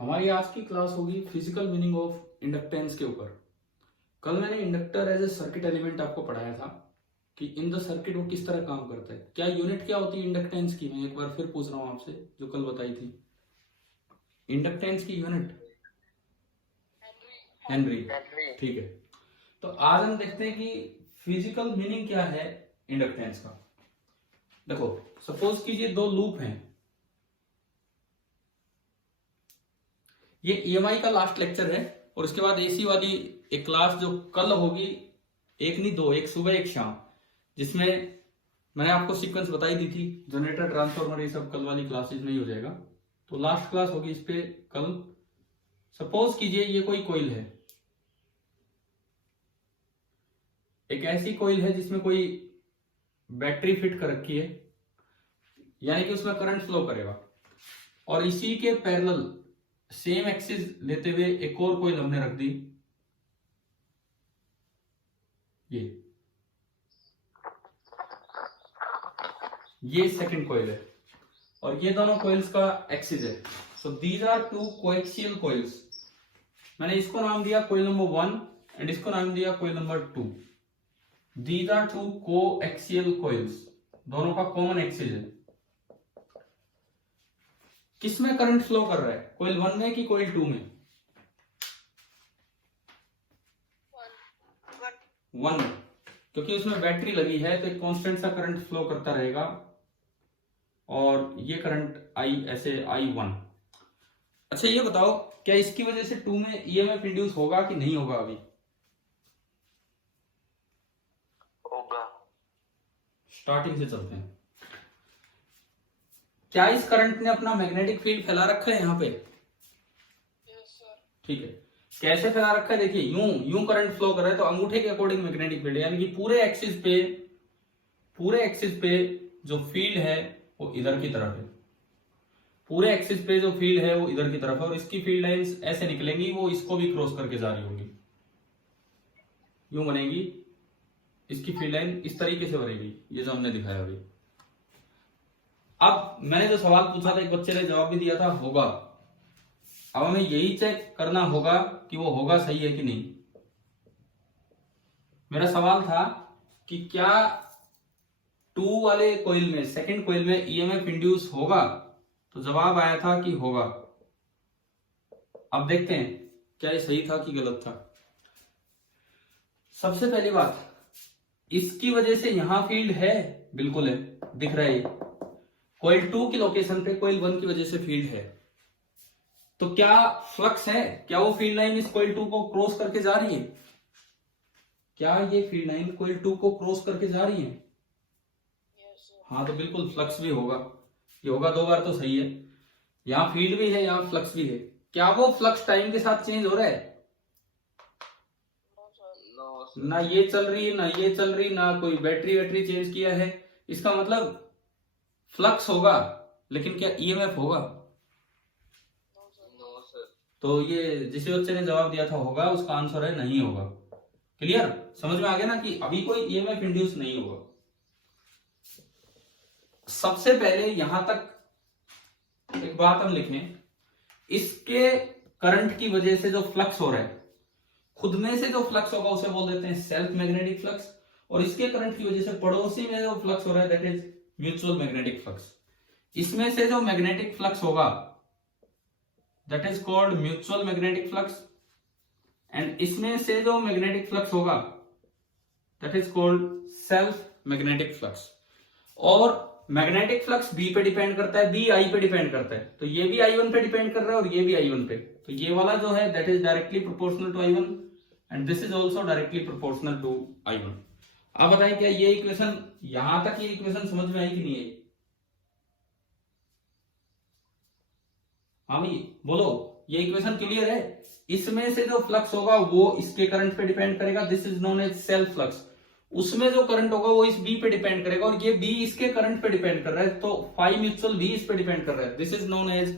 हमारी आज की क्लास होगी फिजिकल मीनिंग ऑफ इंडक्टेंस के ऊपर। कल मैंने inductor as a circuit element आपको पढ़ाया था कि इन द सर्किट वो किस तरह काम करता है। क्या यूनिट क्या होती है इंडक्टेंस की, मैं एक बार फिर पूछ रहा हूं आपसे, जो कल बताई थी। इंडक्टेंस की यूनिट हेनरी, ठीक है। तो आज हम देखते हैं कि फिजिकल मीनिंग क्या है इंडक्टेंस का। देखो, सपोज कीजिए दो लूप हैं। ये ईएमआई का लास्ट लेक्चर है और उसके बाद एसी वाली एक क्लास जो कल होगी, एक नहीं दो, एक सुबह एक शाम, जिसमें मैंने आपको सीक्वेंस बताई दी थी। जनरेटर, ट्रांसफार्मर, ये सब कल वाली क्लासेस में ही हो जाएगा। तो लास्ट क्लास होगी इस पे कल। सपोज कीजिए ये कोई कॉइल है, एक ऐसी कॉइल है जिसमें कोई बैटरी फिट कर रखी है, यानी कि उसमें करंट फ्लो करेगा। और इसी के पैरेलल सेम एक्सिस लेते हुए एक और कॉइल हमने रख दी, ये सेकंड कॉइल है और ये दोनों कॉइल्स का एक्सिस है। So these are two coaxial coils. मैंने इसको नाम दिया कॉइल नंबर 1 एंड इसको नाम दिया coil number 2। These are two coaxial coils, दोनों का कॉमन एक्सिस है। किसमें करंट फ्लो कर रहा है, कॉइल 1 में कि कॉइल 2 में? 1 में, क्योंकि उसमें बैटरी लगी है तो एक कांस्टेंट सा करंट फ्लो करता रहेगा। और ये करंट आई, ऐसे I1। अच्छा ये बताओ, क्या इसकी वजह से 2 में ईएमएफ इंड्यूस होगा कि नहीं होगा? अभी होगा। स्टार्टिंग से चलते हैं। क्या इस करंट ने अपना मैग्नेटिक फील्ड फैला रखा है यहाँ पे? ठीक है। कैसे फैला रखा है? देखिए, यूं करंट फ्लो कर रहा है तो अंगूठे के अकॉर्डिंग मैग्नेटिक फील्ड, यानी कि पूरे एक्सिस पे जो फील्ड है वो इधर की तरफ है। पूरे एक्सिस पे जो फील्ड है वो इधर की तरफ है और इसकी फील्ड लाइंस ऐसे निकलेंगी, वो इसको भी क्रॉस करके जा रही होगी, यूं बनेगी। इसकी फील्ड लाइन इस तरीके से बनेगी, ये जो हमने दिखाया अभी। अब मैंने जो सवाल पूछा था, एक बच्चे ने जवाब भी दिया था, होगा। अब हमें यही चेक करना होगा कि वो होगा सही है कि नहीं। मेरा सवाल था कि क्या 2 वाले कॉइल में, सेकंड कॉइल में ईएमएफ इंड्यूस होगा? तो जवाब आया था कि होगा। अब देखते हैं क्या ये सही था कि गलत था। सबसे पहली बात, इसकी वजह से यहां फील्ड है, बिल्कुल है, दिख रहा है। कॉइल 2 की लोकेशन पे कॉइल 1 की वजह से फील्ड है। तो क्या फ्लक्स है? क्या वो फील्ड लाइन इस कॉइल 2 को क्रॉस करके जा रही है? क्या ये फील्ड लाइन कॉइल 2 को क्रॉस करके जा रही है? हाँ, तो बिल्कुल फ्लक्स भी होगा। ये होगा 2 बार तो सही है। यहां फील्ड भी है, यहां फ्लक्स भी है। क्या वो फ्लक्स टाइम के साथ चेंज हो रहा है? ना ये चल रही है, ना ये चल रही, ना कोई बैटरी चेंज किया है। इसका मतलब फ्लक्स होगा, लेकिन क्या ईएमएफ होगा? तो ये जिस बच्चे ने जवाब दिया था होगा, उसका आंसर है नहीं होगा। क्लियर? समझ में आ गया ना कि अभी कोई ईएमएफ इंड्यूस नहीं होगा। सबसे पहले यहां तक एक बात हम लिखें, इसके करंट की वजह से जो फ्लक्स हो रहा है, खुद में से जो फ्लक्स होगा उसे बोल देते हैं सेल्फ मैग्नेटिक फ्लक्स। और इसके करंट की वजह से पड़ोसी में जो फ्लक्स हो रहा है, that is mutual magnetic flux. इसमें से जो मैग्नेटिक फ्लक्स होगा, that is called mutual magnetic flux. And इसमें से जो मैग्नेटिक फ्लक्स होगा, that is called self magnetic flux. और मैग्नेटिक फ्लक्स बी पे डिपेंड करता है, बी आई पे डिपेंड करता है। तो ये भी I1 पे डिपेंड कर रहा है और ये भी I1 पे। तो ये वाला जो है that is directly proportional to I1 and this is also directly proportional to I1। आप बताएं, क्या ये इक्वेशन, यहां तक ये इक्वेशन समझ में आई कि नहीं आई? हाँ भाई बोलो, ये इक्वेशन क्लियर है? इसमें से जो फ्लक्स होगा वो इसके करंट पे डिपेंड करेगा, this is known as self flux. उसमें जो करंट होगा वो इस बी पे डिपेंड करेगा और ये बी इसके करंट पे डिपेंड कर रहा है, तो फाई म्यूचुअल भी इस पे डिपेंड कर रहा है, this is known as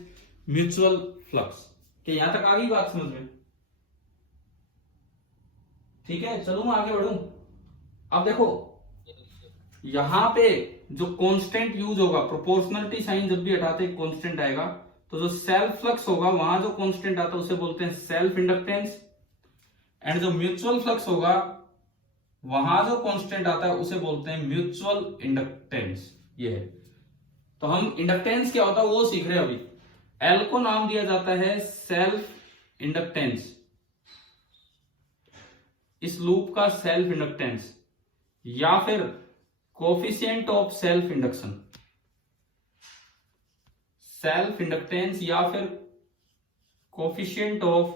mutual flux. कि यहां तक आ गई बात समझ में? ठीक है, चलो मैं आगे बढ़ूं। अब देखो, यहां पे जो कांस्टेंट यूज होगा, प्रोपोर्शनलिटी साइन जब भी हटाते कांस्टेंट आएगा, तो जो सेल्फ फ्लक्स होगा वहां जो कांस्टेंट आता है उसे बोलते हैं सेल्फ इंडक्टेंस, एंड जो म्यूचुअल फ्लक्स होगा वहां जो कांस्टेंट आता है उसे बोलते हैं म्यूचुअल इंडक्टेंस। ये है। तो हम इंडक्टेंस क्या होता है वो सीख रहे हैं अभी। एल को नाम दिया जाता है सेल्फ इंडक्टेंस, इस लूप का सेल्फ इंडक्टेंस, या फिर coefficient of self induction, self inductance या फिर कोफिशिएंट ऑफ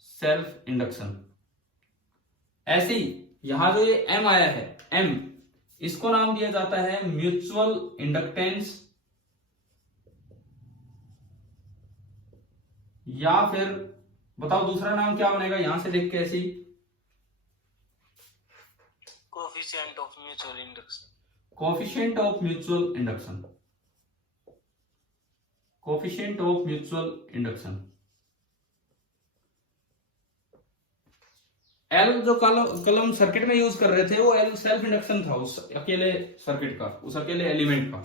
सेल्फ इंडक्शन। ऐसे ही यहां जो ये एम आया है, एम, इसको नाम दिया जाता है म्यूचुअल इंडक्टेंस, या फिर बताओ दूसरा नाम क्या बनेगा यहां से देख के ऐसे ही, coefficient of mutual induction. Coefficient of mutual induction, coefficient of mutual induction. L जो कल हम सर्किट में यूज कर रहे थे वो एल सेल्फ इंडक्शन था उस अकेले सर्किट का, उस अकेले एलिमेंट का।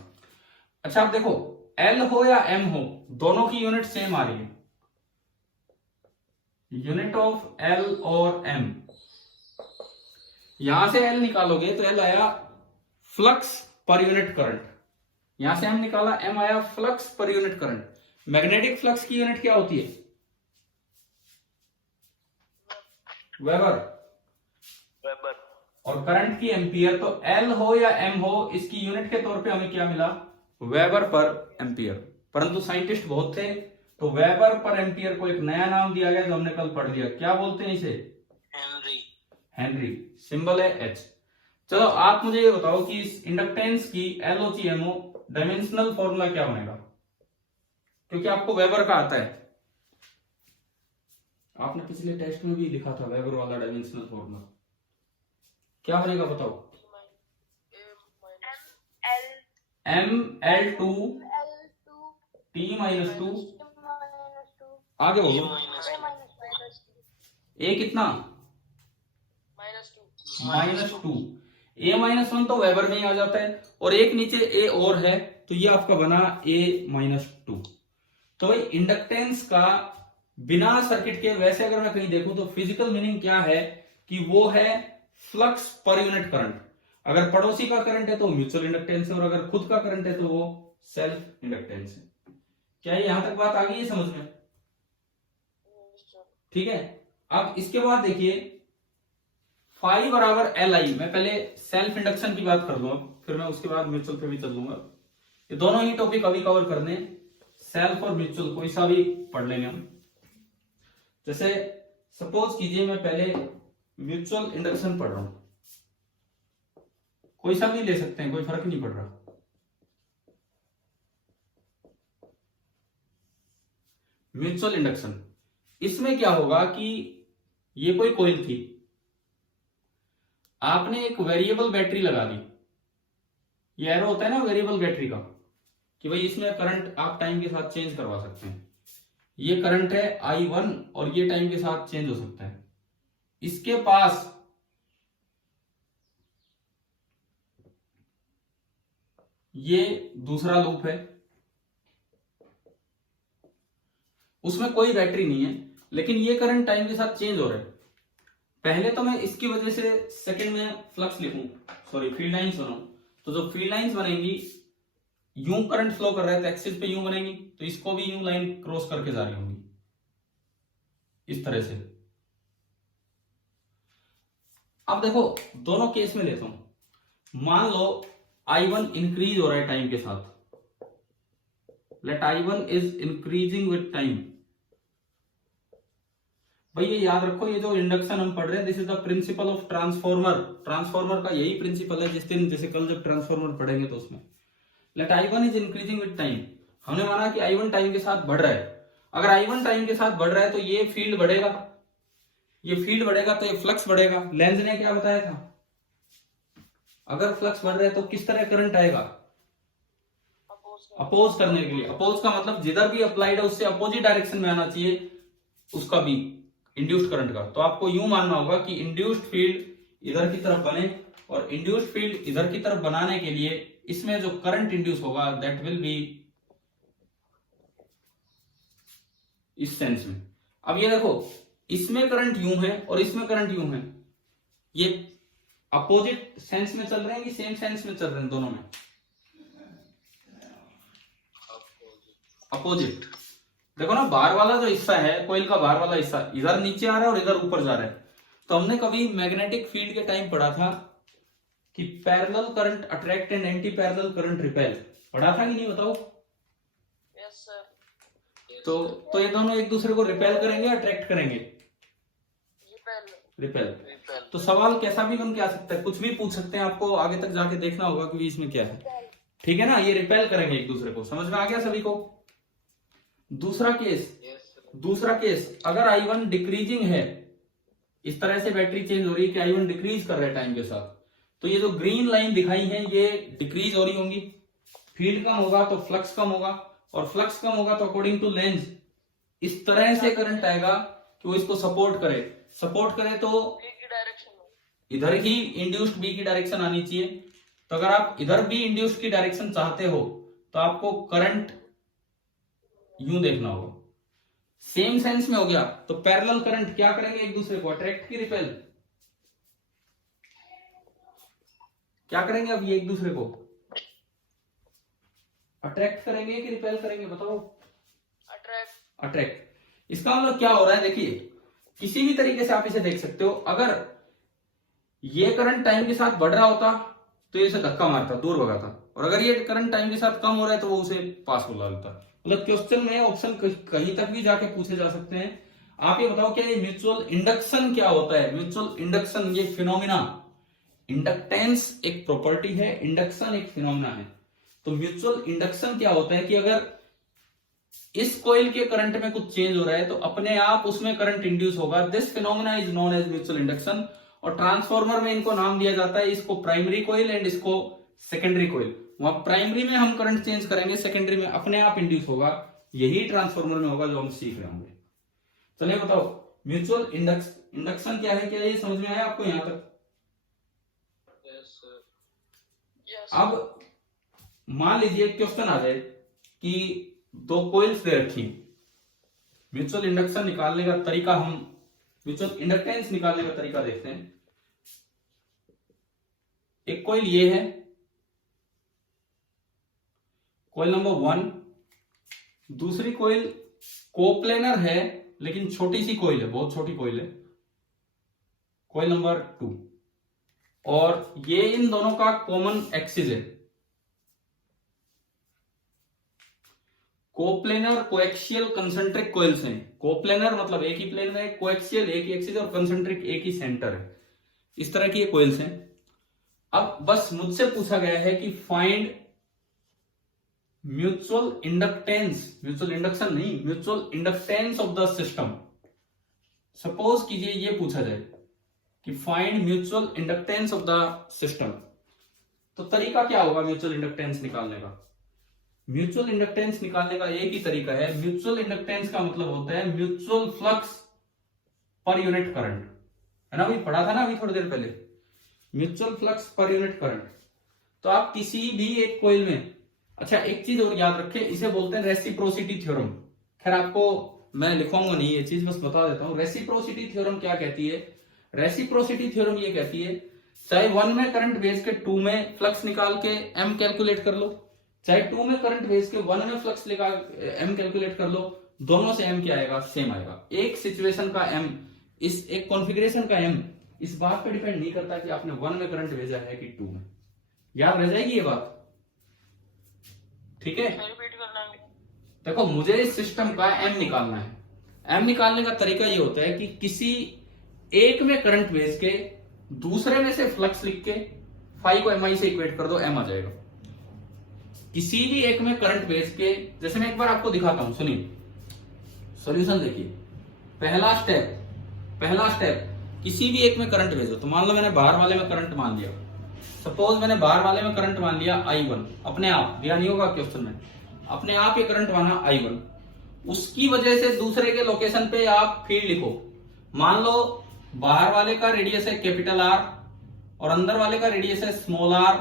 अच्छा आप देखो, एल हो या एम हो, दोनों की यूनिट सेम आ रही है। यूनिट ऑफ एल और एम, यहां से एल निकालोगे तो एल आया फ्लक्स पर यूनिट करंट, यहां से एम निकाला, एम आया flux per unit current. Magnetic flux की यूनिट क्या होती है? वेबर। वेबर। और करंट की एम्पियर। तो एल हो या एम हो, इसकी यूनिट के तौर पे हमें क्या मिला? वेबर पर एम्पियर। परंतु साइंटिस्ट बहुत थे तो वेबर पर एम्पियर को एक नया नाम दिया गया जो हमने कल पढ़ लिया। क्या बोलते हैं इसे? हेनरी। हेनरी। सिंबल है एच। चलो आप मुझे ये बताओ कि इस इंडक्टेंस की एलओसीएमओ डायमेंशनल फॉर्मूला क्या बनेगा? क्योंकि आपको वेबर का आता है, आपने पिछले टेस्ट में भी लिखा था वेबर वाला डायमेंशनल फॉर्मूला। क्या बनेगा बताओ? M L two T minus two, आगे बोलो। ए कितना? -2। ए -1 तो वेबर में ही आ जाता है, और एक नीचे ए और है तो ये आपका बना A-2। तो भाई इंडक्टेंस का बिना सर्किट के, वैसे अगर मैं कहीं देखूं तो फिजिकल मीनिंग क्या है कि वो है फ्लक्स पर यूनिट करंट। अगर पड़ोसी का करंट है तो म्यूचुअल इंडक्टेंस है, और अगर खुद का करंट है तो वो सेल्फ इंडक्टेंस है। क्या यहां तक बात आ गई है समझ में? ठीक है। अब इसके बाद देखिए, फाई बराबर एल आई। मैं पहले सेल्फ इंडक्शन की बात कर लूंगा, फिर मैं उसके बाद म्यूचुअल पे भी चल लूंगा। ये दोनों ही टॉपिक अभी कवर करने, सेल्फ और म्यूचुअल, कोई सा भी पढ़ लेंगे हम। जैसे सपोज कीजिए मैं पहले म्यूचुअल इंडक्शन पढ़ रहा हूं, कोई सा भी ले सकते हैं, कोई फर्क नहीं पड़ रहा। म्यूचुअल इंडक्शन, इसमें क्या होगा कि ये कोई कॉइल थी, आपने एक वेरिएबल बैटरी लगा दी। ये एरो होता है ना वेरिएबल बैटरी का, कि भाई इसमें करंट आप टाइम के साथ चेंज करवा सकते हैं। ये करंट है I1 और ये टाइम के साथ चेंज हो सकता है। इसके पास ये दूसरा लूप है, उसमें कोई बैटरी नहीं है, लेकिन ये करंट टाइम के साथ चेंज हो रहा है। पहले तो मैं इसकी वजह से सेकंड में फ्लक्स लिखूं, सॉरी फील्ड लाइंस बनाऊं, तो जो फील्ड लाइंस बनेंगी, यूं करंट फ्लो कर रहा है तो एक्सिस पे यूं बनेंगी, तो इसको भी यूं लाइन क्रॉस करके जा रही होंगी इस तरह से। अब देखो दोनों केस में लेता हूं। मान लो I1 इंक्रीज हो रहा है टाइम के साथ, let I1 is increasing with time. भाई ये याद रखो, ये जो इंडक्शन हम पढ़ रहे हैं, this is the principle of transformer. Transformer का यही प्रिंसिपल है, जिस दिन जैसे कल जब ट्रांसफॉर्मर पढ़ेंगे तो उसमें let I1 is increasing with time. हमने माना कि I1 टाइम के साथ बढ़ रहा है। अगर I1 टाइम के साथ बढ़ रहा है तो ये फील्ड बढ़ेगा, ये फील्ड बढ़ेगा तो ये फ्लक्स बढ़ेगा। लेंज ने क्या बताया था? अगर फ्लक्स बढ़ रहा है तो किस तरह करंट आएगा? अपोज करने के लिए। अपोज का मतलब जिधर भी अप्लाइड है उससे अपोजिट डायरेक्शन में आना चाहिए उसका भी, इंड्यूस्ड करंट का। तो आपको यूं मानना होगा कि इंड्यूस्ड फील्ड इधर की तरफ बने, और इंड्यूस्ड फील्ड इधर की तरफ बनाने के लिए इसमें जो करंट इंड्यूस होगा दैट विल बी इस सेंस में। अब ये देखो, इसमें करंट यूं है और इसमें करंट यूं है, ये अपोजिट सेंस में चल रहे हैं कि सेम सेंस में चल रहे हैं? दोनों में अपोजिट। देखो ना, बाहर वाला जो हिस्सा है कोइल का, बाहर वाला हिस्सा इधर नीचे आ रहा है और इधर ऊपर जा रहा है। तो हमने कभी मैग्नेटिक फील्ड के टाइम पढ़ा था कि parallel current attract and anti parallel current repel, पढ़ा था कि नहीं बताओ? Yes sir. तो ये दोनों एक दूसरे को रिपेल करेंगे, अट्रैक्ट करेंगे? रिपेल। तो सवाल कैसा भी बन के आ सकता है, कुछ भी पूछ सकते हैं, आपको आगे तक जाके देखना होगा कि इसमें क्या है। ठीक है ना, ये रिपेल करेंगे एक दूसरे को। समझ में आ गया सभी को? दूसरा केस, अगर I1 डिक्रीजिंग है, इस तरह से बैटरी चेंज हो रही है कि I1 डिक्रीज कर रहा है टाइम के साथ, तो ये जो ग्रीन लाइन दिखाई है ये डिक्रीज हो रही होंगी। फील्ड कम होगा तो फ्लक्स कम होगा, और फ्लक्स कम होगा तो अकॉर्डिंग टू लेंस इस तरह से करंट आएगा कि वो इसको सपोर्ट करे तो इधर ही इंड्यूस्ड बी की डायरेक्शन आनी चाहिए। तो अगर आप इधर भी इंड्यूस्ड की डायरेक्शन चाहते हो तो आपको करंट यूं देखना होगा। सेम सेंस में हो गया तो पैरेलल करंट क्या करेंगे एक दूसरे को, अट्रैक्ट की रिपेल? क्या करेंगे अब ये एक दूसरे को? अट्रैक्ट करेंगे कि रिपेल करेंगे बताओ? अट्रैक्ट। इसका मतलब क्या हो रहा है, देखिए किसी भी तरीके से आप इसे देख सकते हो। अगर ये करंट टाइम के साथ बढ़ रहा होता तो ये इसे धक्का मारता, दूर भगाता, और अगर ये करंट टाइम के साथ कम हो रहा है तो वो उसे पास बुला लेता। मतलब क्वेश्चन में ऑप्शन कहीं तक भी जाके पूछे जा सकते हैं। आप ये बताओ क्या ये म्यूचुअल इंडक्शन क्या होता है? म्यूचुअल इंडक्शन ये फिनोमिना, इंडक्टेंस एक प्रॉपर्टी है, इंडक्शन एक फिनोमिना है। तो म्यूचुअल इंडक्शन क्या होता है कि अगर इस कॉइल के करंट में कुछ चेंज हो रहा है तो अपने आप उसमें करंट इंड्यूस होगा। This phenomena is known as mutual induction. और ट्रांसफार्मर में इनको नाम दिया जाता है, इसको प्राइमरी कॉइल एंड इसको सेकेंडरी कॉइल। वहां प्राइमरी में हम करंट चेंज करेंगे, सेकेंडरी में अपने आप इंड्यूस होगा। यही ट्रांसफार्मर में होगा जो हम सीख रहे होंगे। चलिए बताओ म्यूचुअल इंडक्शन क्या है? क्या ये समझ में आया आपको यहां तक? अब मान लीजिए क्वेश्चन आ जाए कि दो कॉइल्स दे रखी, म्यूचुअल इंडक्शन निकालने का तरीका, हम म्यूचुअल इंडक्टेंस निकालने का तरीका देखते हैं। एक कॉइल ये है, कॉइल नंबर 1। दूसरी कॉइल कोप्लेनर है लेकिन छोटी सी कॉइल है, बहुत छोटी कॉइल है, कॉइल नंबर 2। और ये इन दोनों का कॉमन एक्सिस है। कोप्लेनर कोएक्सियल कंसेंट्रिक कॉइल्स हैं। कोप्लेनर मतलब एक ही प्लेन में, कोएक्सियल एक ही एक्सिस और कंसेंट्रिक एक ही सेंटर है। इस तरह की ये कॉइल्स हैं। अब बस मुझसे पूछा गया है कि find mutual inductance, mutual induction नहीं, mutual inductance of the system. Suppose कीजिए ये पूछा जाए कि find mutual inductance of the system, तो तरीका क्या होगा म्यूचुअल इंडक्टेंस निकालने का? म्यूचुअल इंडक्टेंस निकालने का एक ही तरीका है। म्यूचुअल इंडक्टेंस का मतलब होता है mutual flux per unit current, है ना? अभी पढ़ा था ना अभी थोड़ी देर पहले, mutual flux per unit current. तो आप किसी भी एक कॉइल में, अच्छा एक चीज और याद रखें, इसे बोलते हैं रेसिप्रोसिटी थ्योरम। खैर आपको मैं लिखवाऊंगा नहीं ये चीज, बस बता देता हूं। रेसिप्रोसिटी थ्योरम क्या कहती है? रेसिप्रोसिटी थ्योरम ये कहती है चाहे 1 में करंट भेज के 2 में फ्लक्स निकाल के m कैलकुलेट कर लो, चाहे 2 में करंट भेज के 1 में फ्लक्स निकाल m कैलकुलेट कर लो, दोनों से m क्या आएगा? सेम आएगा। एक सिचुएशन का m, इस एक कॉन्फ़िगरेशन का m इस बात पे डिपेंड नहीं करता कि आपने 1 में करंट भेजा है कि 2 में। याद रह जाएगी ये बात? ठीक है, देखो मुझे इस सिस्टम का m निकालना है। m निकालने का तरीका ये होता है कि किसी एक में करंट भेज के दूसरे में से फ्लक्स लिख के फाई को mi से इक्वेट कर दो, m आ जाएगा। किसी भी एक में करंट भेज के, जैसे मैं एक बार आपको दिखाता हूं, सुनिए सॉल्यूशन देखिए। पहला स्टेप किसी भी एक में करंट भेजो। तो मान लो मैंने बाहर वाले में करंट मान लिया, सपोज मैंने बाहर वाले में करंट मान लिया I1, अपने आप, ध्यान नहीं होगा क्वेश्चन में, अपने आप ये करंट माना I1। उसकी वजह से दूसरे के लोकेशन पे आप फील्ड लिखो। मान लो बाहर वाले का रेडियस है कैपिटल R और अंदर वाले का रेडियस है स्मॉल r,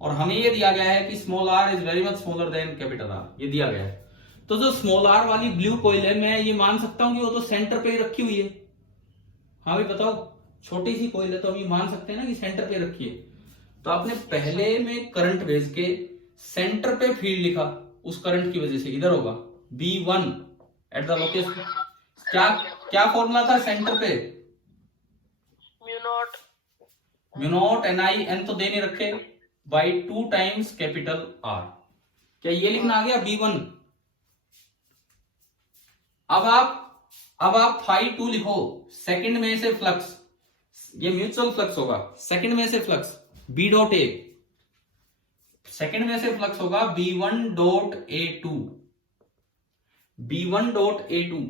और हमें ये दिया गया है कि small r is very much smaller than capital R, ये दिया गया है। तो जो स्मॉल आर वाली ब्लू कॉइल है, मैं ये मान सकता हूं कि वो तो सेंटर पे ही रखी हुई है। हाँ भाई बताओ, छोटी सी कॉइल है तो हम ये मान सकते हैं ना कि सेंटर पे रखी है। तो आपने पहले में करंट भेज के सेंटर पे फील्ड लिखा, उस करंट की वजह से इधर होगा B1 एट द लोकेशन। क्या क्या फॉर्मूला था सेंटर पे? mu mu naught NI, N तो दे नहीं रखे, बाई 2 टाइम्स कैपिटल R। क्या ये लिखना आ गया B1? अब आप फाई 2 लिखो, सेकंड में से फ्लक्स, ये म्यूचुअल फ्लक्स होगा, सेकंड में से flux B dot A, second में से फ्लक्स होगा B1 dot A2, B1 dot A2।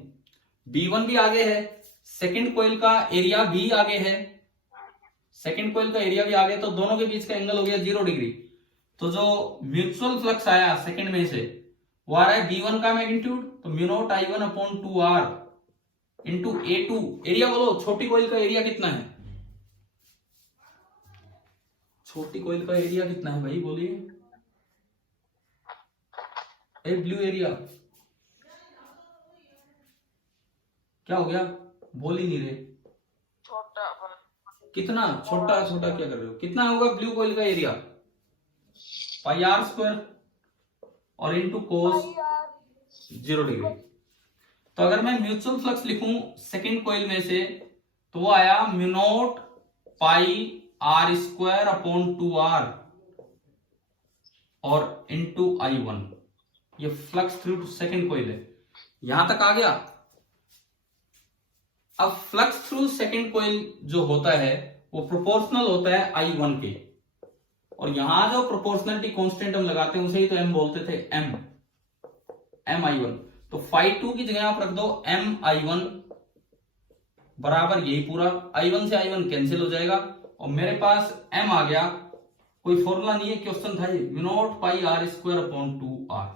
B1 भी आगे है, सेकंड कॉइल का एरिया भी आगे है, सेकंड कॉइल का एरिया भी आगे, तो दोनों के बीच का एंगल हो गया 0 डिग्री। तो जो म्यूचुअल फ्लक्स आया सेकंड में से वो आ रहा है B1 का मैग्नीट्यूड, तो mu naught I1 upon 2R into A2। Area बोलो, छोटी कॉइल का एरिया कितना है? छोटी कॉइल का एरिया कितना है भाई, बोलिए। ए ब्लू एरिया क्या हो गया, बोल ही नहीं रहे। छोटा कितना छोटा छोटा क्या कर रहे हो? कितना होगा ब्लू कॉइल का एरिया? पाई आर स्क्वायर और इंटू कोस 0 डिग्री। तो अगर मैं म्यूचुअल फ्लक्स लिखूं सेकंड कॉइल में से, तो वो आया mu naught pi R square upon 2R और इंटू I1। ये फ्लक्स थ्रू सेकंड कॉइल है, यहां तक आ गया। अब फ्लक्स थ्रू सेकंड कॉइल जो होता है वो प्रोपोर्शनल होता है I1 के, और यहां जो प्रोपोर्शनलिटी कांस्टेंट हम लगाते हैं उसे ही तो M बोलते थे, M I1। तो फाई 2 की जगह आप रख दो M I1 बराबर यही पूरा, I1 से I1 कैंसिल हो जाएगा और मेरे पास M आ गया। कोई फॉर्मूला नहीं है, क्वेश्चन था ये, mu naught pi R square upon 2R।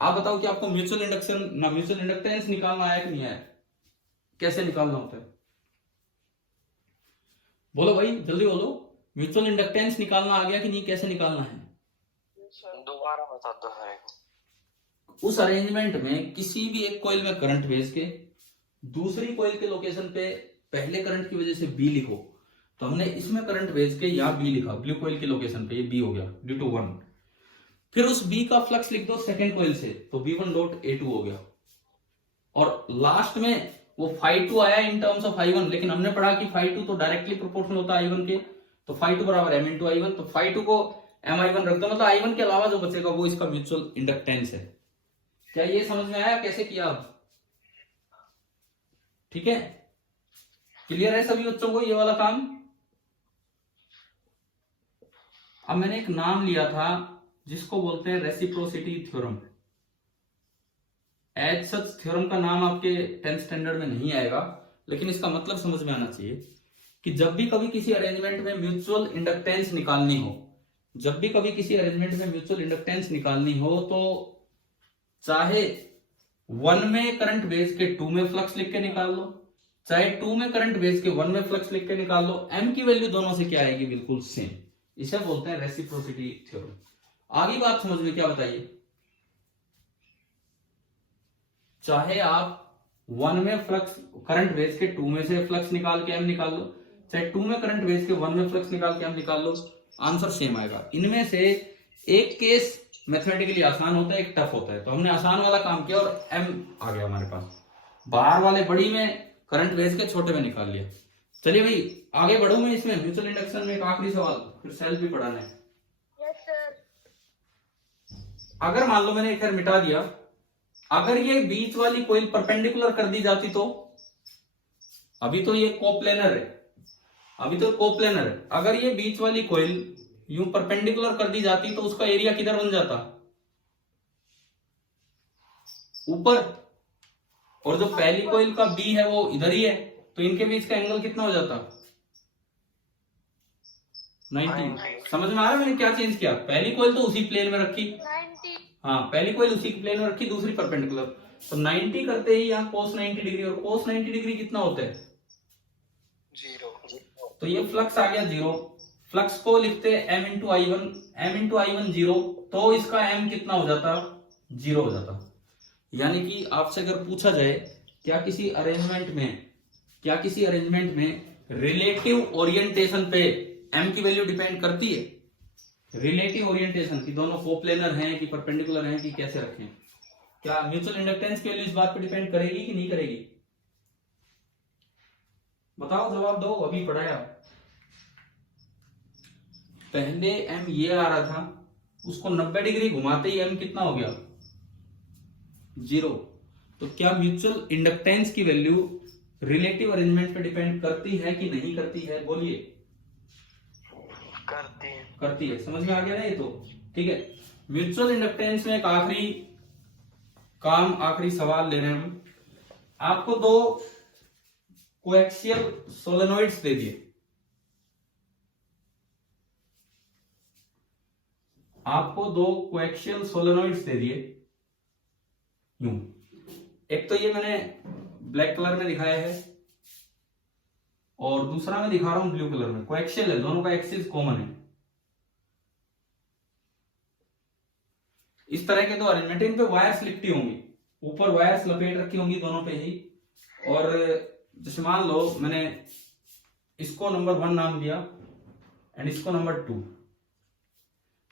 आप बताओ कि आपको म्यूचुअल इंडक्शन ना म्यूचुअल इंडक्टेंस निकालना आया कि नहीं आया? कैसे निकालना होता है बोलो भाई, जल्दी बोलो। म्यूचुअल इंडक्टेंस निकालना आ गया कि नहीं, कैसे निकालना है? दोबारा बता दो है। उस अरेंजमेंट में किसी भी एक कॉइल में करंट भेज के दूसरी कॉइल के लोकेशन पे पहले करंट की वजह से B लिखो। तो हमने इसमें करंट भेज के यहाँ B लिखा, ब्लू कॉइल के लोकेशन पे, ये B हो गया ड्यू टू 1। फिर उस B का फ्लक्स लिख दो सेकंड कॉइल से, तो B1 डॉट A2 हो गया। और लास्ट में वो फाई 2 आया इन टर्म्स ऑफ I1, लेकिन हमने पढ़ा कि फाई 2 तो डायरेक्टली प्रोपोर्शनल होता है I1 के, तो फाई 2 बराबर M इंटू I1। तो फाई 2 को M I1 रख दो, मतलब I1 के अलावा जो बचेगा वो इसका म्यूचुअल इंडक्टेंस है। क्या ये समझ में आया कैसे किया अब? ठीक है, क्लियर है सभी बच्चों को ये वाला काम? अब मैंने एक नाम लिया था जिसको बोलते हैं reciprocity theorem. As such theorem का नाम आपके 10th स्टैंडर्ड में नहीं आएगा, लेकिन इसका मतलब समझ में आना चाहिए कि जब भी कभी किसी अरेंजमेंट में म्यूचुअल इंडक्टेंस निकालनी हो, जब भी कभी किसी अरेंजमेंट में म्यूचुअल इंडक्टेंस निकालनी हो, तो चाहे 1 में करंट भेज के 2 में फ्लक्स लिख के निकाल लो, चाहे 2 में करंट भेज के 1 में फ्लक्स लिख के निकाल लो, M की वैल्यू दोनों से क्या आएगी? बिल्कुल सेम। इसे बोलते हैं रेसिप्रोसिटी थ्योरम। आगे बात समझ में क्या बताइए? चाहे आप 1 में फ्लक्स करंट भेज के 2 में से फ्लक्स निकाल के M निकाल लो, चाहे 2 में करंट भेज के 1 में फ्लक्स निकाल के M निकाल लो, आंसर सेम आएगा। इनमें से एक केस मैथमेटिकली आसान होता है, एक टफ होता है। तो हमने आसान वाला काम किया और M आ गया हमारे पास। बाहर वाले बड़ी में करंट भेज के छोटे में निकाल लिया। चलिए भाई आगे बढ़ू मैं इसमें म्यूचुअल इंडक्शन में एक आखिरी सवाल, फिर सेल्फ भी पढ़ाना है। Yes sir. अगर मान लो मैंने एक बार मिटा दिया, अगर ये बीच वाली कॉइल परपेंडिकुलर कर दी जाती तो, अभी तो ये कोप्लेनर है, अभी तो कोप्लेनर है, अगर ये बीच वाली कॉइल यूं परपेंडिकुलर कर दी जाती तो उसका एरिया किधर बन जाता? ऊपर। और जो पहली कॉइल का B है वो इधर ही है, तो इनके बीच का एंगल कितना हो जाता? 90। समझ में आ रहा है मैंने क्या चेंज किया? पहली कॉइल तो उसी प्लेन में रखी, 90। हाँ पहली कॉइल उसी प्लेन में रखी, दूसरी परपेंडिकुलर, तो 90 करते ही यहाँ cos 90 डिग्री, और cos 90 डिग्री कितना होता है? 0। तो ये फ्लक्स आ गया 0। फ्लक्स को लिखते M into I1, M into I1 0, तो इसका M कितना हो जाता? 0 हो जाता। यानी कि आपसे अगर पूछा जाए क्या किसी अरेंजमेंट में रिलेटिव ओरिएंटेशन पे m की वैल्यू डिपेंड करती है? रिलेटिव ओरिएंटेशन की दोनों कोप्लेनर हैं कि परपेंडिकुलर हैं कि कैसे रखें, क्या म्यूचुअल इंडक्टेंस की वैल्यू इस बात पे डिपेंड करेगी कि नहीं करेगी? बताओ, जवाब दो। अभी पढ़ाया, पहले m ये आ रहा था, उसको 90 डिग्री घुमाते ही m कितना हो गया? 0। तो क्या म्यूचुअल इंडक्टेंस की वैल्यू रिलेटिव अरेंजमेंट पे डिपेंड करती है कि नहीं करती है? बोलिए। करती है। समझ में आ गया ना ये तो? ठीक है। म्यूचुअल इंडक्टेंस में एक आखिरी सवाल ले रहे हैं हम। आपको दो कोएक्सियल सोलेनोइड्स दे दिए, यूं। एक तो ये मैंने ब्लैक कलर में दिखाया है और दूसरा मैं दिखा रहा हूं ब्लू कलर में। कोएक्सियल है, दोनों का एक्सिस कॉमन है। इस तरह के दो अरेंजमेंट, इन पे वायर्स लिपटी होंगी, ऊपर वायर्स लपेट रखी होंगी दोनों पे ही। और जैसे मान लो मैंने इसको नंबर 1 नाम दिया एंड इसको नंबर 2।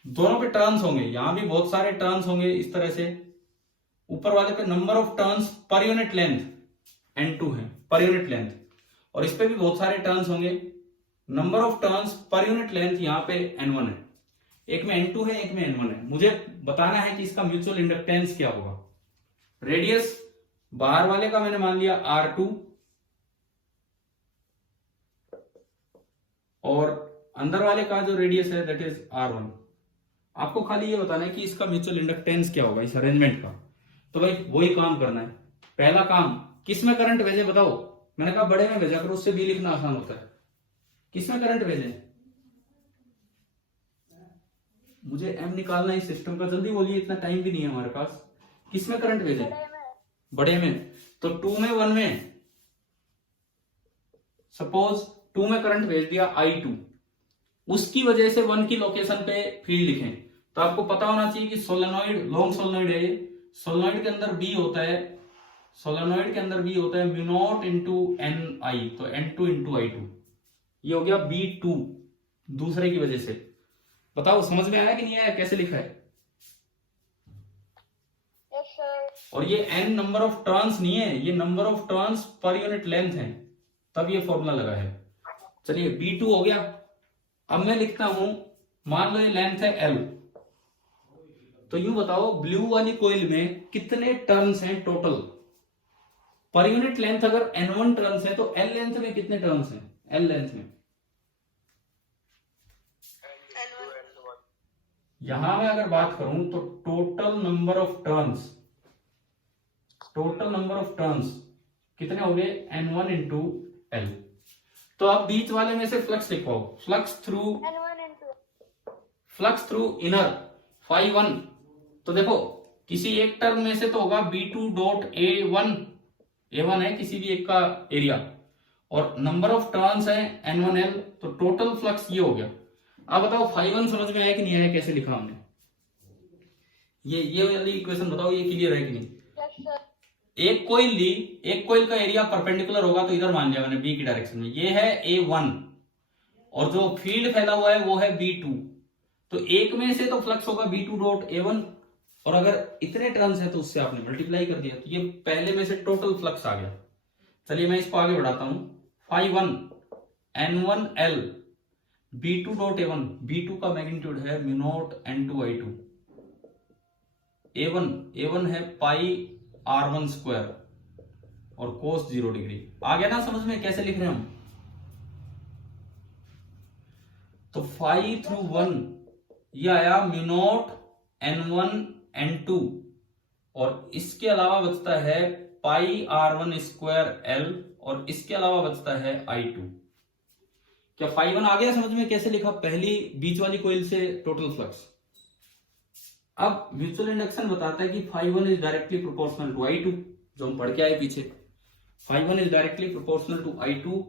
दोनों पे टर्न्स होंगे, यहां भी बहुत सारे टर्न्स होंगे इस तरह से। ऊपर वाले पे number of turns per unit length N2 है, पर यूनिट लेंथ। और इस पे भी बहुत सारे टर्न्स होंगे, number of turns per unit length यहाँ पे N1 है। एक में N2 है, एक में N1 है। मुझे बताना है कि इसका म्यूचुअल इंडक्टेंस क्या होगा। रेडियस बाहर वाले का मैंने मान लिया R2 और अंदर वाले का जो रेडियस है दैट इज R1। आपको खाली ये बताना है कि इसका म्यूचुअल इंडक्टेंस क्या होगा इस अरेंजमेंट का। तो भाई वही काम करना है। पहला काम, किस में करंट भेजे बताओ? मैंने कहा बड़े में भेजा करो, उससे भी लिखना आसान होता है। किस में करंट भेजे? मुझे m निकालना है इस सिस्टम का, जल्दी बोलिए, इतना टाइम भी नहीं है हमारे पास। किस में करंट भेजे? बड़े में। तो 2 में 1 में, सपोज 2 में करंट भेज दिया I2, उसकी वजह से 1 की लोकेशन पे फील्ड लिखें। तो आपको पता होना चाहिए कि सोलेनोइड, लॉन्ग सोलेनोइड है, सोलेनोइड के अंदर B होता है, म्यू नॉट इंटू NI, तो N2 इंटू I2। ये हो गया B2 दूसरे की वजह से। बताओ समझ में आया कि नहीं आया, कैसे लिखा है? Yes sir. और ये n नंबर ऑफ टर्न्स नहीं है, ये number of turns per unit length है, तब ये फॉर्मूला लगा है। चलिए B2 हो गया। अब मैं लिखता हूं, मान लो ये लेंथ है L, तो यूं बताओ ब्लू वाली कोइल में कितने टर्न्स हैं टोटल? पर यूनिट लेंथ अगर N1 टर्न्स है तो L लेंथ में कितने टर्न्स हैं? L लेंथ में यहां मैं अगर बात करूं तो टोटल नंबर ऑफ टर्न्स कितने हो गए? N1 into L। तो अब बीच वाले में से फ्लक्स लिखवाओ। Flux through inner φ1। तो देखो किसी एक टर्म में से तो होगा B2 डॉट A1 है किसी भी एक का एरिया, और नंबर ऑफ टर्न्स है N1L, तो टोटल फ्लक्स ये हो गया। अब बताओ φ1 समझ में आया कि नहीं आया, कैसे लिखा हमने? ये वाली इक्वेशन बताओ, ये क्लियर है कि नहीं? एक कोइल ली, एक कोइल का एरिया परपेंडिकुलर होगा तो इधर मान लिया मैंने B की डायरेक्शन में, ये है A1 और जो फील्ड फैला हुआ है वो है B2। तो एक में से तो फ्लक्स होगा B2 डॉट A1, और अगर इतने टर्न्स है तो उससे आपने मल्टीप्लाई कर दिया, तो ये पहले में से टोटल फ्लक्स आ गया। चलिए मैं इसको आगे बढ़ाता हूं। φ1 N1L B2 dot A1, B2 का मैग्नीट्यूड है mu naught N2 I2, A1 है पाई R1 स्क्वायर और कोस 0 डिग्री। आ गया ना समझ में कैसे लिख रहे हैं हम? तो φ थ्रू 1 ये आया म्यू नॉट N1 N2, और इसके अलावा बचता है पाई R1 स्क्वायर L, और इसके अलावा बचता है I2। क्या φ1 आ गया समझ में कैसे लिखा? पहली बीच वाली कोइल से टोटल फ्लक्स। अब म्यूचुअल इंडक्शन बताता है कि φ1 is directly proportional to I2, जो हम पढ़ के आए पीछे। φ1 is directly proportional to I2,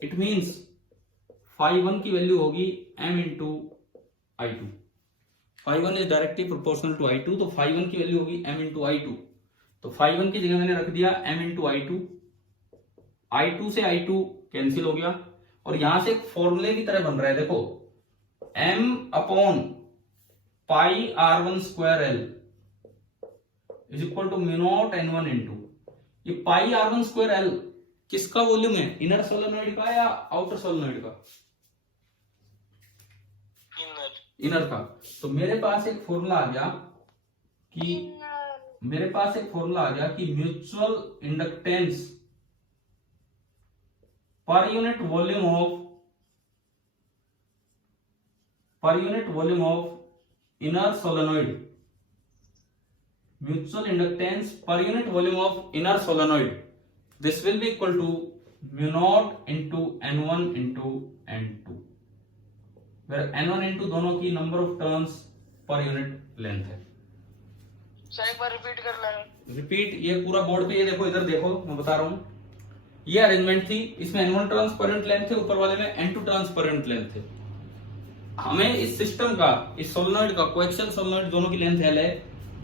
it means φ1 की वैल्यू होगी m into I2। φ1 is directly proportional to I2, तो φ1 की वैल्यू होगी m इंटू I2। तो phi1 की जगह मैंने रख दिया m इंटू I2, I2 से I2 कैंसिल हो गया, और यहां से एक फॉर्मूले की तरह बन रहा है, देखो m upon pi R1 square L is equal to mu naught N1 into, ये पाई R1 स्क्वायर L किसका वॉल्यूम है, इनर सोलेनोइड का या आउटर सोलेनोइड का, इनर का। तो मेरे पास एक फॉर्मूला आ गया कि mutual inductance per unit volume of inner solenoid, mutual inductance per unit volume of inner solenoid, this will be equal to mu naught into N1 into N2, where N1 into दोनों की number of turns per unit length है। Sir एक बार repeat कर लें। Repeat, ये पूरा board पे, ये देखो इधर देखो, मैं बता रहा हूं, ये अरेंजमेंट थी, इसमें N1 turns per unit length थे, ऊपर वाले में N2 turns per unit length थे। हमें इस सिस्टम का, इस सोलेनोइड का, कोएक्सियल सोलेनोइड दोनों की लेंथ L है,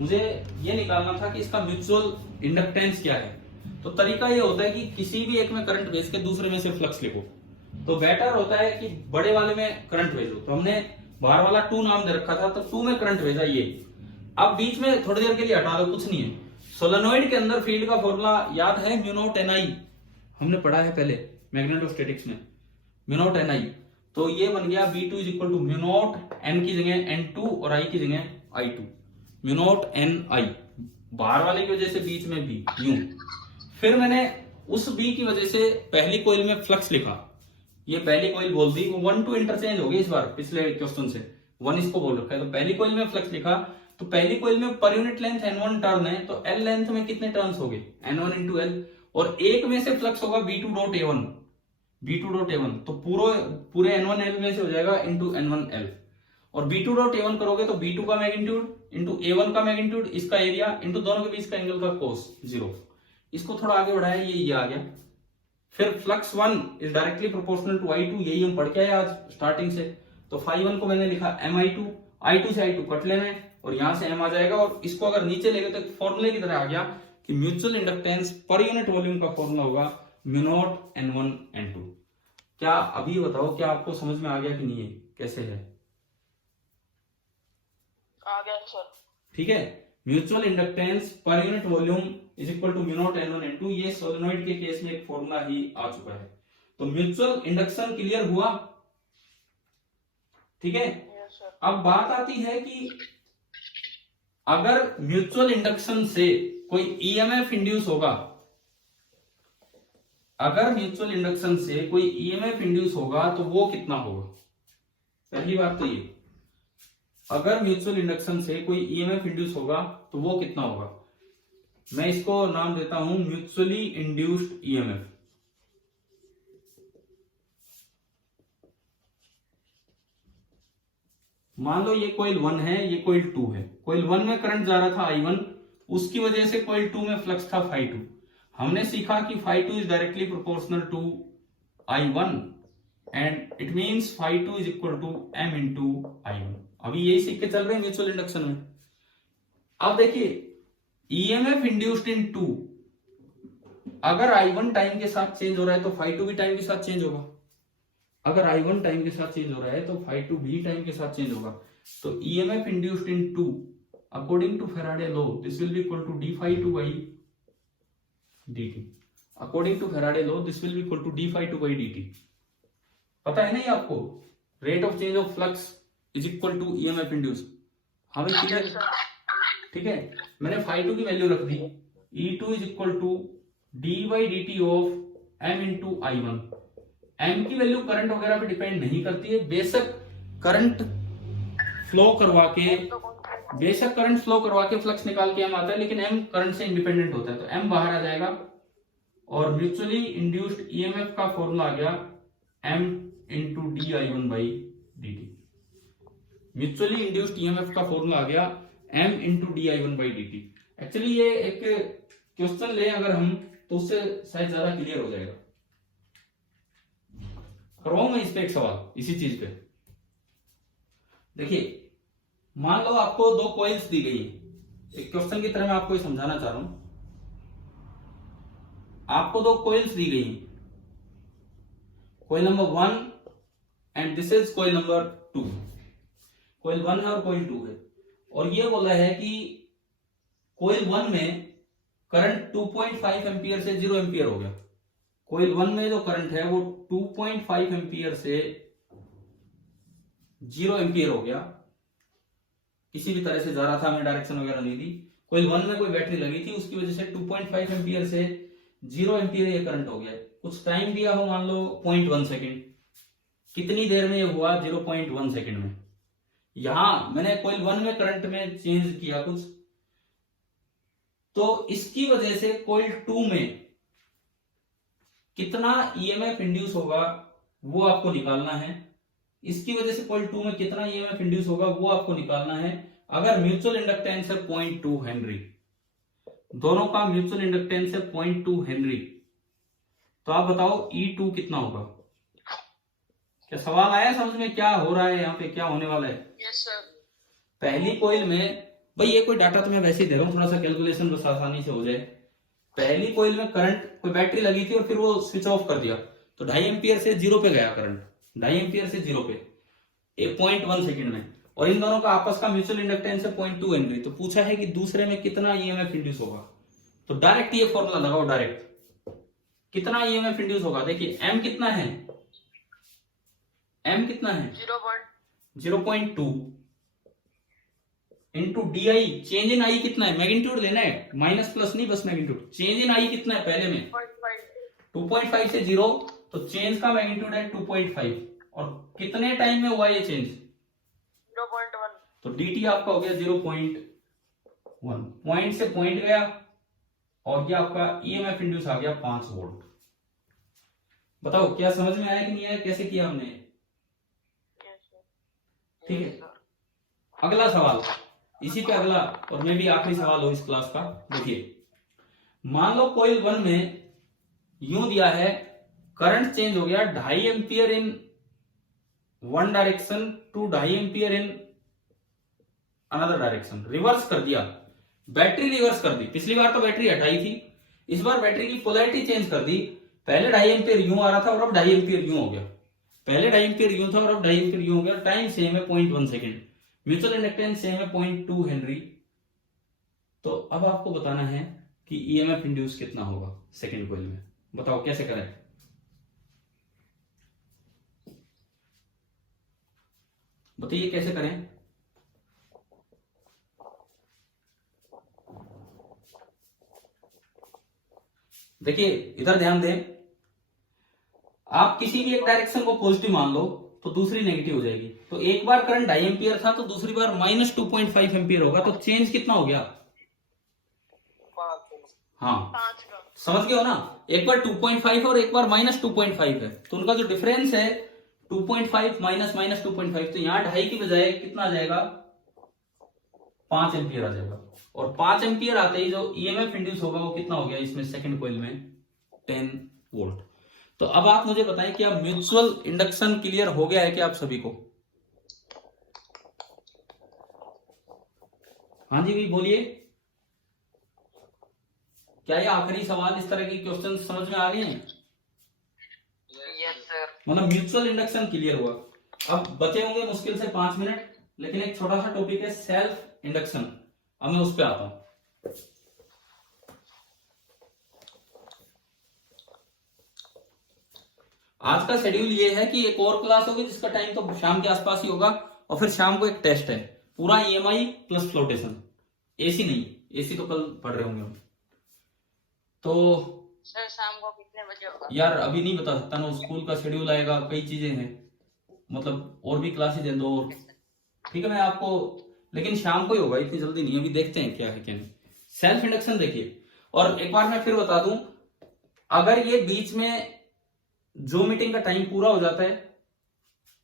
मुझे ये निकालना था कि इसका म्यूचुअल इंडक्टेंस क्या है। तो तरीका ये होता है कि किसी भी एक में करंट भेज के दूसरे में से फ्लक्स लिखो, तो बेटर होता है कि बड़े वाले में करंट भेजो। तो हमने बाहर वाला 2 नाम दे रखा था, तो 2 में करंट भेजा ये। अब बीच में थोड़ी देर के लिए हटा दो, कुछ नहीं है। सोलेनोइड के अंदर फील्ड का फॉर्मूला याद है, म्यू नॉट Ni, हमने पढ़ा है पहले मैग्नेटोस्टैटिक्स में, म्यू नॉट Ni। तो ये बन गया V2 is equal to mu naught N की जगह N2 और I की जगह I2, म्यू नॉट Ni, बाहर वाले की वजह से बीच में B, यूं। फिर मैंने उस B की वजह से पहली कॉइल में फ्लक्स लिखा, ये पहली कॉइल बोल दी, वो 1 2 इंटरचेंज हो गई इस बार, पिछले क्वेश्चन से 1 इसको बोल रखा है। तो पहली कॉइल में फ्लक्स लिखा, तो पहली कॉइल में पर यूनिट लेंथ N1 टर्न है, तो L लेंथ में कितने टर्न्स हो गए, N1 इंटू L, और एक में से फ्लक्स होगा B2.A1, B2.A1, तो पूरे N1L में से हो जाएगा इंटू N1L, और B2.A1 करोगे तो B2 का मैग्नीट्यूड इंटू A1 का मैग्नीट्यूड, इसका एरिया इंटू दोनों के बीच का एंगल का कोस 0। इसको थोड़ा आगे बढ़ाया, ये आ गया। फिर flux 1 is directly proportional to I2, यही हम पढ़ के आए आज स्टार्टिंग से। तो phi1 को मैंने लिखा MI2, I2 से I2 कट लेना है, और यहां से M आ जाएगा, और इसको अगर नीचे लेंगे तो एक फॉर्मूले की तरह आ गया कि mutual inductance per unit volume का फॉर्मूला होगा म्यू नॉट N1 N2। क्या अभी बताओ, क्या आपको समझ में आ गया कि नहीं है, कैसे है? आ गया सर। ठीक है, mutual inductance per unit volume is equal to mu naught N1 N2, ये सोलेनोइड के केस में एक फॉर्मूला ही आ चुका है। तो म्यूचुअल इंडक्शन क्लियर हुआ, ठीक है। अब बात आती है कि अगर म्यूचुअल इंडक्शन से कोई ईएमएफ इंड्यूस होगा, अगर म्यूचुअल इंडक्शन से कोई ईएमएफ इंड्यूस होगा तो वो कितना होगा? पहली बात तो ये, अगर म्यूचुअल इंडक्शन से कोई ईएमएफ इंड्यूस होगा तो वो कितना होगा? मैं इसको नाम देता हूं म्यूचुअली इंड्यूस्ड ईएमएफ। मान लो ये कॉइल 1 है, ये कॉइल 2 है। कॉइल 1 में करंट जा रहा था I1, उसकी वजह से कॉइल 2 में फ्लक्स था phi2। हमने सीखा कि phi2 is directly proportional to I1 and it means phi2 is equal to m into I1। अभी यही सीख के चल रहे हैं म्यूचुअल इंडक्शन में। अब देखिए ईएमएफ इंड्यूस्ड इन 2, अगर I1 टाइम के साथ चेंज हो रहा है तो phi2 भी टाइम के साथ चेंज होगा। अगर I1 टाइम के साथ चेंज हो रहा है तो phi2 भी टाइम के साथ चेंज होगा। तो EMF induced in 2 according to Faraday law, this will be equal to d phi2 by dt. According to Faraday law, this will be equal to d phi2 by dt. पता है नहीं आपको? Rate of change of flux is equal to EMF induced. हमें clear, ठीक है। मैंने phi2 की value रख दी, E2 is equal to d by dt of m into I1। M की वैल्यू करंट वगैरह पे डिपेंड नहीं करती है, बेशक करंट फ्लो करवा के फ्लक्स निकाल के M आता है, लेकिन M करंट से इंडिपेंडेंट होता है, तो M बाहर आ जाएगा। और म्यूचुअली इंड्यूस्ड ईएमएफ का फॉर्मूला आ गया M into D I1 by dt। Mutually induced EMF का फॉर्मूला आ गया M into D I1 by dt। Actually ये एक क्वेश्चन ले अगर हम, तो उससे शायद ज्यादा क्लियर हो जाएगा। करवाऊं मैं इस पे एक सवाल इसी चीज पे। देखिए मान लो आपको 2 कॉइल्स दी गई है, एक क्वेश्चन की तरह मैं आपको ये समझाना चाह रहा हूं। आपको दो कोइल्स दी गई हैं, coil number 1 and this is coil number 2। Coil 1 है और कोइल 2 है, और ये बोला है कि कोइल 1 में करंट 2.5 एम्पियर से 0 एम्पियर हो गया। कोइल 1 में जो करंट है वो 2.5 एम्पियर से 0 एम्पियर हो गया। किसी भी तरह से जा रहा था, हमें डायरेक्शन वगैरह नहीं दी। कोइल 1 में कोई बैटरी लगी थी, उसकी वजह से 2.5 एम्पियर से 0 एम्पियर ये करंट हो गया। कुछ टाइम दिया हो, मान लो 0.1 सेकेंड। कितनी देर में ये हुआ? 0.1 सेकेंड में। यहां मैंने कोइल 1 में करंट में चेंज किया कुछ, तो इसकी वजह से कोइल 2 में कितना ईएमएफ इंड्यूस होगा वो आपको निकालना है। इसकी वजह से कोइल 2 में कितना ईएमएफ इंड्यूस होगा वो आपको निकालना है। अगर म्यूचुअल इंडक्टेंस है 0.2 हेनरी, दोनों का म्यूचुअल इंडक्टेंस है 0.2 हेनरी, तो आप बताओ E2 कितना होगा? क्या सवाल आया समझ में? क्या हो रहा है यहाँ पे, क्या होने वाला है? Yes sir. पहली कोइल में, भाई ये कोई डाटा तो मैं वैसे ही दे रहा हूँ, थोड़ा सा कैलकुलेशन बस आसानी से हो जाए। पहली कोइल में करंट, कोई बैटरी लगी थी और फिर वो स्विच ऑफ कर दिया, तो 2.5 एम्पियर से 0 पे गया करंट, 2.5 एम्पियर से 0 पे 0.1 सेकंड में, और इन दोनों का आपस का म्यूचुअल इंडक्टेंस है 0.2 हेनरी। तो पूछा है कि दूसरे में कितना ईएमएफ इंड्यूस होगा, तो डायरेक्ट ये फॉर्मूला लगाओ, डायरेक्ट कितना ईएमएफ इंड्यूस होगा। देखिए एम कितना है, एम कितना है 0.2 into D I, change in I कितना है, मैग्नीट्यूड लेना है, माइनस प्लस नहीं, बस मैग्नीट्यूड। चेंज इन आई कितना है पहले में 2.5 से 0, तो चेंज का मैग्नीट्यूड है 2.5, और कितने टाइम में हुआ ये चेंज 0.1, तो dt आपका हो गया 0.1, पॉइंट से पॉइंट गया, और ये आपका ईएमएफ इंड्यूस आ गया 5 वोल्ट। बताओ क्या समझ में आया कि नहीं आया, कैसे किया हमने? ठीक है, अगला सवाल, इसी पे अगला और मे भी आखिरी सवाल हो इस क्लास का। देखिए मान लो कोइल 1 में यूं दिया है, करंट चेंज हो गया 2.5 ampere in one direction to 2.5 ampere in another direction, reverse कर दिया, बैटरी रिवर्स कर दी। पिछली बार तो बैटरी हटाई थी, इस बार बैटरी की पोलैरिटी चेंज कर दी। पहले 2.5 एम्पियर यूं आ रहा था और अब 2.5 एम्पियर यूं हो गया, पहले 2.5 एम्पियर यूं था और अब 2.5 एम्पियर यूं हो गया। टाइम सेम है 0.1 सेकेंड, म्यूचुअल इंडक्टेंस सेम है 0.2 हेनरी। तो अब आपको बताना है कि ईएमएफ इंड्यूस कितना होगा सेकेंड कोइल में। बताओ कैसे करें? बताइए कैसे करें? देखिए इधर ध्यान दें, आप किसी भी एक डायरेक्शन को पॉजिटिव मान लो तो दूसरी नेगेटिव हो जाएगी। तो एक बार करंट 2.5 एम्पियर था तो दूसरी बार माइनस 2.5 एम्पियर होगा, तो चेंज कितना हो गया? हाँ 5 का। समझ गए हो ना, एक बार 2.5 और एक बार माइनस 2.5 है, तो उनका जो डिफरेंस है 2.5 माइनस 2.5, तो यहाँ 2.5 की बजाय कितना आ जाएगा? 5 एम्पियर आ जाएगा। और 5 एम्पियर आते ही जो ईएमएफ इंड्यूस होगा वो कितना हो गया इसमें सेकंड कॉइल में? 10 वोल्ट। तो अब आप मुझे बताएं कि अब म्यूचुअल इंडक्शन क्लियर हो गया है कि आप सभी को? हाँ जी भी बोलिए, क्या ये आखिरी सवाल, इस तरह के क्वेश्चन समझ में आ गए हैं? Yes sir. मतलब म्यूचुअल इंडक्शन क्लियर हुआ। अब बचे होंगे मुश्किल से 5 मिनट, लेकिन एक छोटा सा टॉपिक है सेल्फ इंडक्शन, अब मैं उस पर आता हूं। आज का शेड्यूल ये है कि एक और क्लास होगी जिसका टाइम तो शाम के आसपास ही होगा, और फिर शाम को एक टेस्ट है, पूरा ईएमआई प्लस फ्लोटेशन, एसी नहीं, एसी तो कल पढ़ रहे होंगे हम। तो सर शाम को कितने बजे होगा? यार अभी नहीं बता सकता ना, स्कूल का शेड्यूल आएगा, कई चीजें हैं, मतलब और भी क्लासेज हैं 2 और। ठीक है मैं आपको, लेकिन शाम को ही होगा, इतनी जल्दी नहीं, अभी देखते हैं क्या है क्या नहीं। सेल्फ इंडक्शन देखिए, और एक बार मैं फिर बता दूं, अगर ये बीच में जो मीटिंग का टाइम पूरा हो जाता है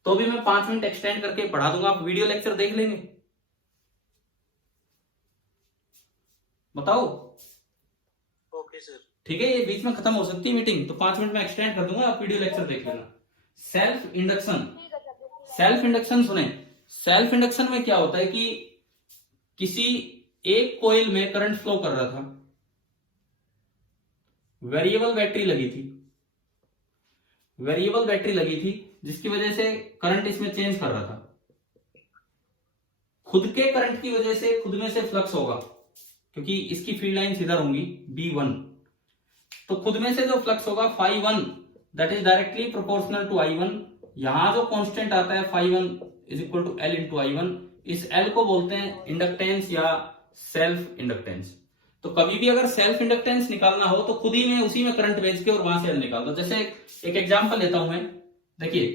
तो भी मैं 5 मिनट एक्सटेंड करके पढ़ा दूंगा, आप वीडियो लेक्चर देख लेंगे? बताओ। Okay sir. ठीक है, ये बीच में खत्म हो सकती है मीटिंग, तो 5 मिनट में एक्सटेंड कर दूंगा, आप वीडियो लेक्चर देख लेना। सेल्फ इंडक्शन, सेल्फ इंडक्शन सुने, सेल्फ इंडक्शन में क्या होता है कि किसी एक कॉइल में करंट फ्लो कर रहा था, वेरिएबल बैटरी लगी थी, वेरिएबल बैटरी लगी थी जिसकी वजह से करंट इसमें चेंज कर रहा था। खुद के करंट की वजह से खुद में से फ्लक्स होगा, क्योंकि इसकी फील्ड लाइंस इधर होंगी B1, तो खुद में से जो फ्लक्स होगा φ1 that is directly proportional to I1। यहां जो कांस्टेंट आता है φ1 is equal to L into I1, इस L को बोलते हैं इंडक्टेंस या सेल्फ इंडक्टेंस। तो कभी भी अगर सेल्फ इंडक्टेंस निकालना हो तो खुद ही में उसी में करंट भेज के और वहां से L निकाल दो। जैसे एक एग्जांपल लेता हूं मैं, देखिए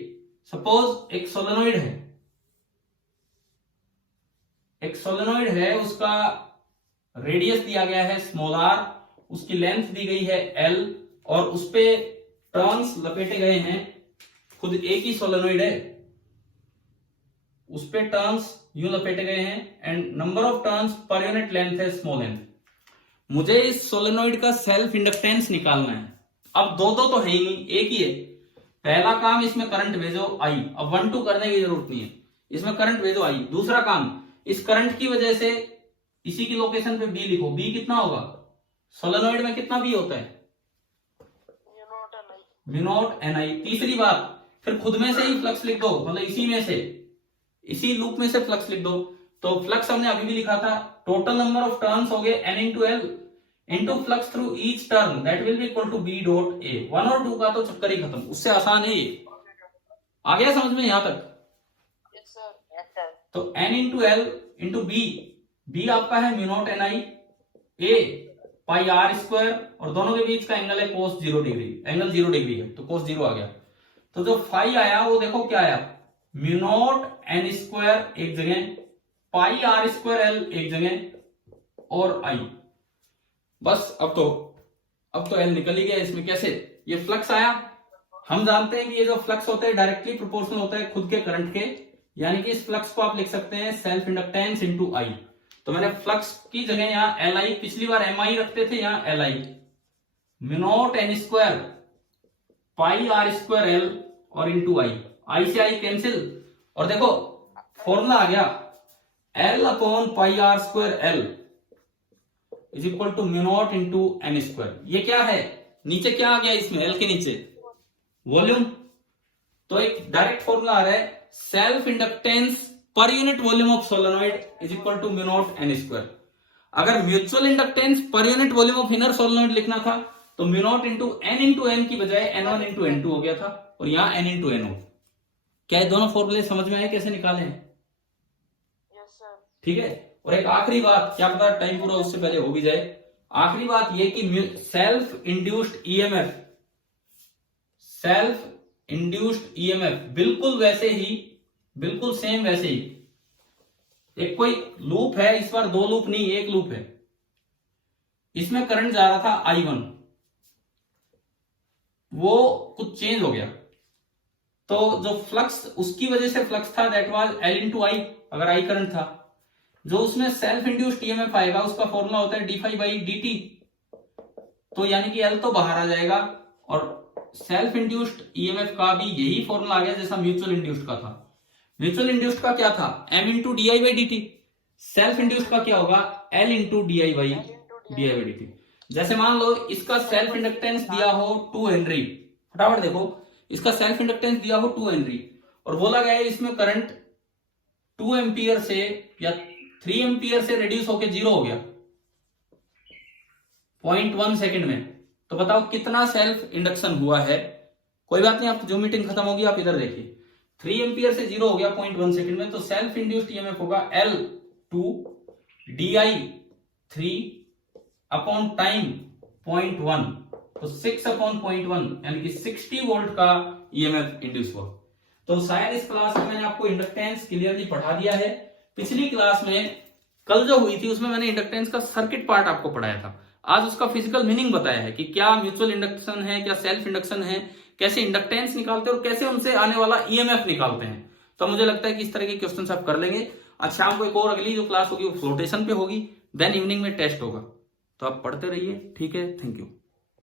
सपोज एक सोलेनोइड है, एक सोलेनोइड है, उसका रेडियस दिया गया है स्मॉल r, उसकी लेंथ दी गई है L और उस पे टर्न्स लपेटे गए हैं, खुद एक ही सोलेनोइड है, उस पे टर्न्स यूं लपेटे गए हैं and number of turns per unit length है स्मॉल n। मुझे इस सोलेनोइड का सेल्फ इंडक्टेंस निकालना है। अब दो तो है ही नहीं, एक ही है। पहला काम इसमें करंट भेजो I, अब 1 2 करने की जरूरत नहीं है, इसमें करंट भेजो I। दूसरा काम, इस करंट की वजह से इसी की लोकेशन पे B लिखो। B कितना होगा, सोलेनोइड में कितना B होता है, म्यू नॉट NI। तीसरी बात, फिर खुद में से ही फ्लक्स लिख दो, मतलब इसी में से, इसी लूप में से फ्लक्स लिख दो। तो फ्लक्स हमने अभी भी लिखा था, टोटल नंबर ऑफ टर्न्स हो गए N into L into flux through each turn that will be equal to B dot A। 1 और 2 का तो चक्कर ही खत्म, उससे आसान है ये। आ गया समझ में यहां तक? Yes sir. तो N into L into B आपका है mu naught NI, A pi R square, और दोनों के बीच का एंगल है कोस 0 डिग्री, एंगल 0 डिग्री है तो कोस 0 आ गया। तो जो फाई आया वो देखो क्या आया, म्यू नॉट N स्क्वायर एक जगह, पाई R स्क्वायर L एक जगह और I। बस अब तो L निकल ही गया इसमें। कैसे, ये फ्लक्स आया, हम जानते हैं कि ये जो फ्लक्स होता है डायरेक्टली प्रोपोर्शनल होता है खुद के करंट के, यानी कि इस फ्लक्स को आप लिख सकते हैं सेल्फ इंडक्टेंस इनटू I। तो मैंने फ्लक्स की जगह यहां Li, पिछली बार Mi रखते थे, यहां Li, mu naught N square pi R square L और इंटू I से I कैंसिल, और देखो फॉर्मूला आ गया L upon pi R square L is equal to mu naught into N square. ये क्या है, नीचे क्या आ गया इसमें, L के नीचे वॉल्यूम। तो एक डायरेक्ट फॉर्मूला आ रहा है, self inductance per unit volume of solenoid is equal to mu naught N square. अगर mutual inductance per unit volume of inner solenoid लिखना था तो म्यू नॉट इंटू N की बजाय N1 इंटू N2 हो गया था, और यहां N इंटू N हो। क्या ये दोनों फॉर्मूले समझ में आए कैसे निकाले हैं? Yes sir. ठीक है। और एक आखिरी बात, क्या पता टाइम पूरा उससे पहले हो भी जाए, आखिरी बात ये कि self induced EMF, self induced EMF बिल्कुल वैसे ही, बिल्कुल सेम वैसे ही, एक कोई लूप है, इस बार 2 लूप नहीं, एक लूप है, इसमें करंट जा रहा था I1, वो कुछ चेंज हो गया, तो जो फ्लक्स उसकी वजह से फ्लक्स था that was L into I, अगर I करंट था। जो उसमें सेल्फ इंड्यूस्ड ईएमएफ आएगा उसका फॉर्मूला होता है d∅ बाई dt, तो यानी कि L तो बाहर आ जाएगा, और सेल्फ इंड्यूस्ड ईएमएफ का भी यही फॉर्मूला आ गया जैसा म्यूचुअल इंड्यूस्ड का था। म्यूचुअल इंड्यूस्ड का क्या था, M into D by dt, self induced का क्या होगा, L into D by dt। जैसे मान लो इसका सेल्फ इंडक्टेंस दिया हो 2 हेनरी, फटाफट देखो, इसका सेल्फ इंडक्टेंस दिया हो 2 हेनरी और बोला गया है इसमें करंट 2 एम्पियर से या 3 एम्पियर से रिड्यूस होकर 0 हो गया 0.1 सेकंड में, तो बताओ कितना सेल्फ इंडक्शन हुआ है। कोई बात नहीं, आप जो मीटिंग खत्म होगी आप इधर देखिए, 3 एम्पियर से 0 हो गया 0.1 सेकंड में, तो सेल्फ इंड्यूस्ड ईएमएफ होगा L2 di3 अपॉन टाइम 0.1, तो 6 अपॉन 0.1 यानी कि 60 वोल्ट का ईएमएफ इंड्यूस हुआ। तो शायद इस क्लास में मैंने आपको इंडक्टेंस क्लियरली पढ़ा दिया है। पिछली क्लास में कल जो हुई थी उसमें मैंने इंडक्टेंस का सर्किट पार्ट आपको पढ़ाया था, आज उसका फिजिकल मीनिंग बताया है कि क्या म्यूचुअल इंडक्शन है, क्या सेल्फ इंडक्शन है, कैसे इंडक्टेंस निकालते हैं और कैसे उनसे आने वाला ईएमएफ निकालते हैं। तो मुझे लगता है कि इस तरह के क्वेश्चंस आप कर लेंगे। आज शाम को एक और अगली जो क्लास होगी वो फ्लोटेशन पे होगी, देन इवनिंग में टेस्ट होगा, तो आप पढ़ते रहिए। ठीक है, थैंक यू।